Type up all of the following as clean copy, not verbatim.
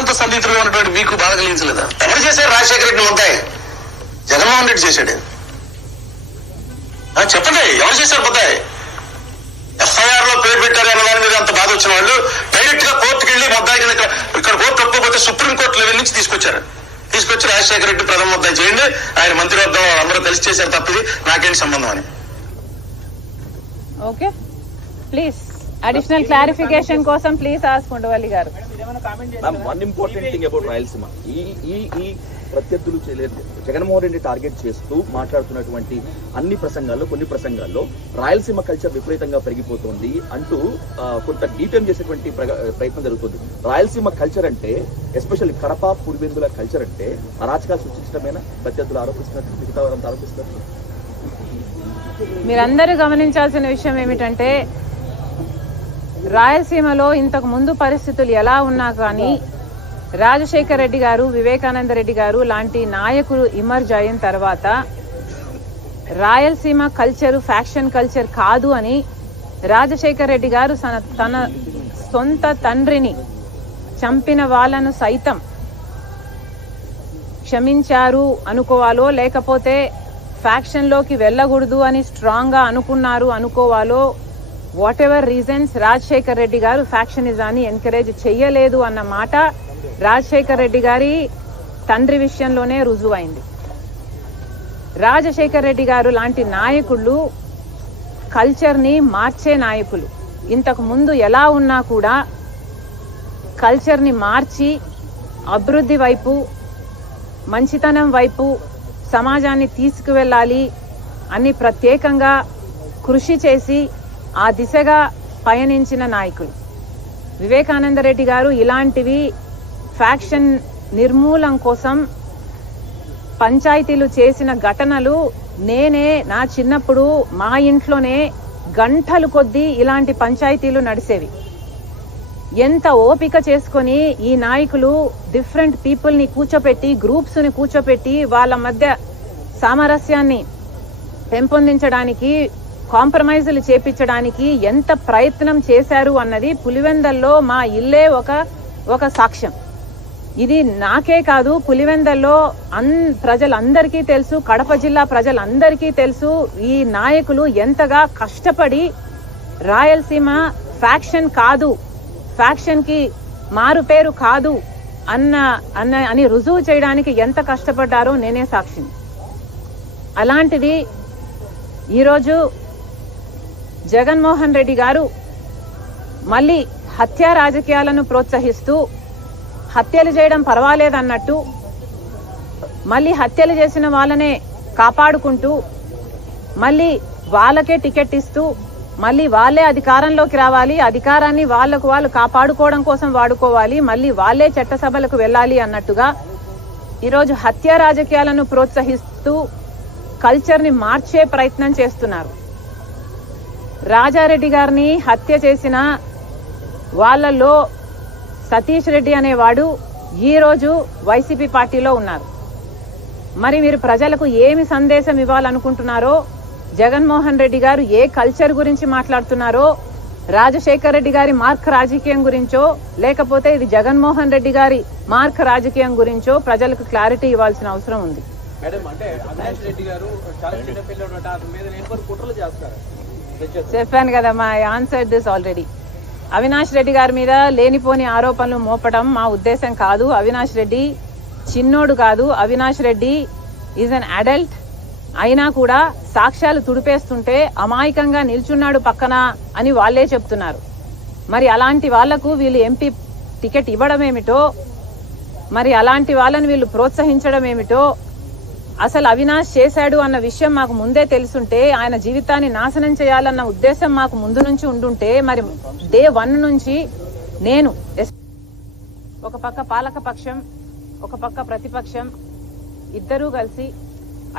అత్యంత సన్నిహితులుగా ఉన్నటువంటి మీకు బాధ కలిగించలేదా? ఎవరు చేశారు రాజశేఖర రెడ్డి ముద్దాయి? జగన్మోహన్ రెడ్డి చేశాడు. చెప్పండి, ఎవరు చేశారు ముద్దాయి? ఎఫ్ఐఆర్ లో పేరు పెట్టారు అన్న దాని మీద అంత బాధ వచ్చిన వాళ్ళు డైరెక్ట్ గా కోర్టుకు వెళ్లి ముద్దాయి ఇక్కడ కోర్టు ఒప్పుకోకపోతే సుప్రీంకోర్టు లెవెల్ నుంచి తీసుకొచ్చి రాజశేఖర రెడ్డి ప్రథమ ముద్దాయి చేయండి, ఆయన మంత్రివర్గం అందరూ కలిసి చేశారు తప్పిది నాకేంటి సంబంధం అని. ఓకే, ప్లీజ్ అడిషనల్ క్లారిఫికేషన్ కోసం ప్లీజ్ ఆస్క్ ఉండవల్లి గారు. One important thing about Rayalaseema, ఈ ప్రత్యర్థులు జగన్మోహన్ రెడ్డి టార్గెట్ చేస్తూ మాట్లాడుతున్నటువంటి అన్ని ప్రసంగాల్లో కొన్ని ప్రసంగాల్లో రాయలసీమ కల్చర్ విపరీతంగా పెరిగిపోతుంది అంటూ కొంత డీటెయిల్ చేసేటువంటి ప్రయత్నం జరుగుతుంది. రాయలసీమ కల్చర్ అంటే ఎస్పెషల్లీ కడప పులివెందుల కల్చర్ అంటే అరాచకాలు సృష్టించడమేనా ప్రత్యర్థులు ఆరోపిస్తున్నట్టు మిగతా వారంతా ఆరోపిస్తున్నారు? మీరందరూ గమనించాల్సిన విషయం ఏమిటంటే రాయలసీమలో ఇంతకు ముందు పరిస్థితులు ఎలా ఉన్నా కానీ రాజశేఖర రెడ్డి గారు, వివేకానంద రెడ్డి గారు లాంటి నాయకులు ఇమర్జ్ అయిన తర్వాత రాయలసీమ కల్చర్ ఫ్యాక్షన్ కల్చర్ కాదు అని రాజశేఖర రెడ్డి గారు తన సొంత తండ్రిని చంపిన వాళ్ళను సైతం క్షమించారు అనుకోవాలో, లేకపోతే ఫ్యాక్షన్ లోకి వెళ్ళకూడదు అని స్ట్రాంగ్ గా అనుకోవాలో, whatever reasons Rajasekhara Reddy గారు ఫ్యాక్షనిజాన్ని ఎంకరేజ్ చెయ్యలేదు అన్న మాట రాజశేఖర రెడ్డి గారి తండ్రి విషయంలోనే రుజువైంది. రాజశేఖర రెడ్డి గారు లాంటి నాయకులు కల్చర్ ని మార్చే నాయకులు. ఇంతకు ముందు ఎలా ఉన్నా కూడా కల్చర్ ని మార్చి అభివృద్ధి వైపు, మంచితనం వైపు సమాజాన్ని తీసుకువెళ్ళాలి అని ప్రత్యేకంగా కృషి చేసి ఆ దిశగా పయనించిన నాయకులు. వివేకానంద రెడ్డి గారు ఇలాంటివి ఫ్యాక్షన్ నిర్మూలన కోసం పంచాయతీలు చేసిన ఘటనలు నేనే నా చిన్నప్పుడు మా ఇంట్లోనే గంటలు కొద్దీ ఇలాంటి పంచాయతీలు నడిచేవి. ఎంత ఓపిక చేసుకొని ఈ నాయకులు డిఫరెంట్ పీపుల్ ని కూర్చోపెట్టి, గ్రూప్స్ ని కూర్చోపెట్టి వాళ్ళ మధ్య సామరస్యాన్ని పెంపొందించడానికి, కాంప్రమైజులు చేపించడానికి ఎంత ప్రయత్నం చేశారు అన్నది పులివెందల్లో మా ఇల్లే ఒక సాక్ష్యం. ఇది నాకే కాదు, పులివెందల్లో ప్రజలందరికీ తెలుసు, కడప జిల్లా ప్రజలందరికీ తెలుసు ఈ నాయకులు ఎంతగా కష్టపడి రాయలసీమ ఫ్యాక్షన్ కాదు, ఫ్యాక్షన్ కి మారు పేరు కాదు అని రుజువు చేయడానికి ఎంత కష్టపడ్డారో నేనే సాక్షిని. అలాంటిది ఈరోజు జగన్మోహన్ రెడ్డి గారు మళ్ళీ హత్యా రాజకీయాలను ప్రోత్సహిస్తూ హత్యలు చేయడం పర్వాలేదన్నట్టు మళ్ళీ హత్యలు చేసిన వాళ్ళనే కాపాడుకుంటూ మళ్ళీ వాళ్ళకే టికెట్ ఇస్తూ మళ్ళీ వాళ్ళే అధికారంలోకి రావాలి, అధికారాన్ని వాళ్ళు కాపాడుకోవడం కోసం వాడుకోవాలి, మళ్ళీ వాళ్ళే చట్టసభలకు వెళ్ళాలి అన్నట్టుగా ఈరోజు హత్యా రాజకీయాలను ప్రోత్సహిస్తూ కల్చర్ ని మార్చే ప్రయత్నం చేస్తున్నారు. రాజారెడ్డి గారిని హత్య చేసిన వాళ్ళల్లో సతీష్ రెడ్డి అనేవాడు ఈ రోజు వైసీపీ పార్టీలో ఉన్నారు. మరి మీరు ప్రజలకు ఏమి సందేశం ఇవ్వాలనుకుంటున్నారో, జగన్మోహన్ రెడ్డి గారు ఏ కల్చర్ గురించి మాట్లాడుతున్నారో, రాజశేఖర రెడ్డి గారి మార్క్ రాజకీయం గురించో, లేకపోతే ఇది జగన్మోహన్ రెడ్డి గారి మార్క్ రాజకీయం గురించో ప్రజలకు క్లారిటీ ఇవ్వాల్సిన అవసరం ఉంది. చెప్పాను కదమ్మా, I answered this already. Avinash Reddy గారి మీద లేనిపోని ఆరోపణలు మోపడం మా ఉద్దేశం కాదు. అవినాష్ రెడ్డి చిన్నోడు కాదు, Avinash Reddy is an adult. అయినా కూడా సాక్ష్యాలు తుడిపేస్తుంటే అమాయకంగా నిల్చున్నాడు పక్కన అని వాళ్లే చెప్తున్నారు. మరి అలాంటి వాళ్లకు వీళ్ళు ఎంపీ టికెట్ ఇవ్వడం ఏమిటో, మరి అలాంటి వాళ్ళని వీళ్ళు ప్రోత్సహించడం ఏమిటో, అసలు అవినాష్ చేశాడు అన్న విషయం మాకు ముందే తెలుసుంటే, ఆయన జీవితాన్ని నాశనం చేయాలన్న ఉద్దేశం మాకు ముందు నుంచి ఉండుంటే, మరి డే 1 నుంచి నేను ఒక పక్క పాలక పక్షం, ఒక పక్క ప్రతిపక్షం ఇద్దరూ కలిసి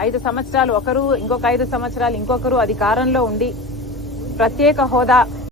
5 సంవత్సరాలు ఒకరు, ఇంకొక 5 సంవత్సరాలు ఇంకొకరు అధికారంలో ఉండి ప్రత్యేక హోదా